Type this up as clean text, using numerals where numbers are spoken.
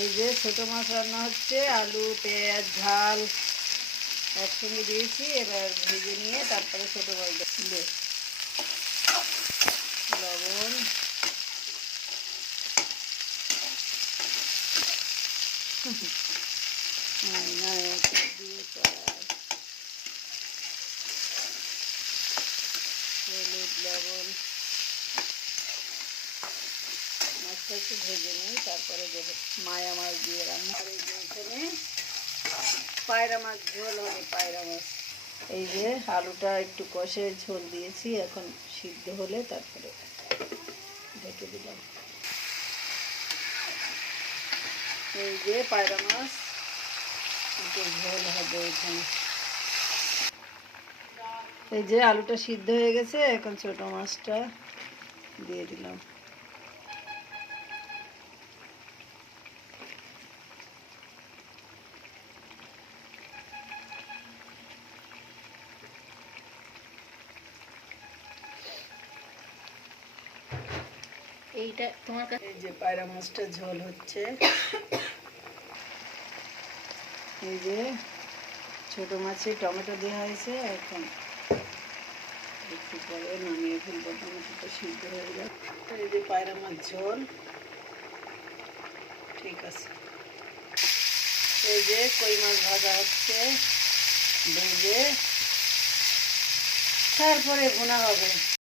এই যে ছোটো মাছ রান্না হচ্ছে, আলু পেঁয়াজ ঝাল একসঙ্গে দিয়েছি। এবার ভেজে নিয়ে তারপরে ছোটো মাছ দিলে লবণ, দিয়ে হলুদ লবণ, মাছটা একটু ভেজে নিই তারপরে দেবো। মায়া মাছ দিয়ে রান্না করে এখানে পায়রা মাছ ঝোল হবে। পায়রা মাছ এই যে আলুটা একটু কষে ঝোল দিয়েছি, এখন সিদ্ধ হলে তারপরে ঢেকে দিলাম। এই যে পায়রা মাছ একটু ঝোল হবে এখানে। এই যে আলুটা সিদ্ধ হয়ে গেছে, এখন ছোটো মাছটা দিয়ে দিলাম। এইটা তোমার কাছে। এই যে পায়রা মাছটা ঝোল হচ্ছে। এই যে ছোটো মাছে টমেটো দেওয়া হয়েছে, এখন একটু পরে নামিয়ে ফেলবো। টমেটোটা সিদ্ধ হয়ে গেল। এই যে পায়রা মাছ ঝোল ঠিক আছে। এই যে কই মাছ ভাজা হচ্ছে, ভেজে তারপরে ভুনা হবে।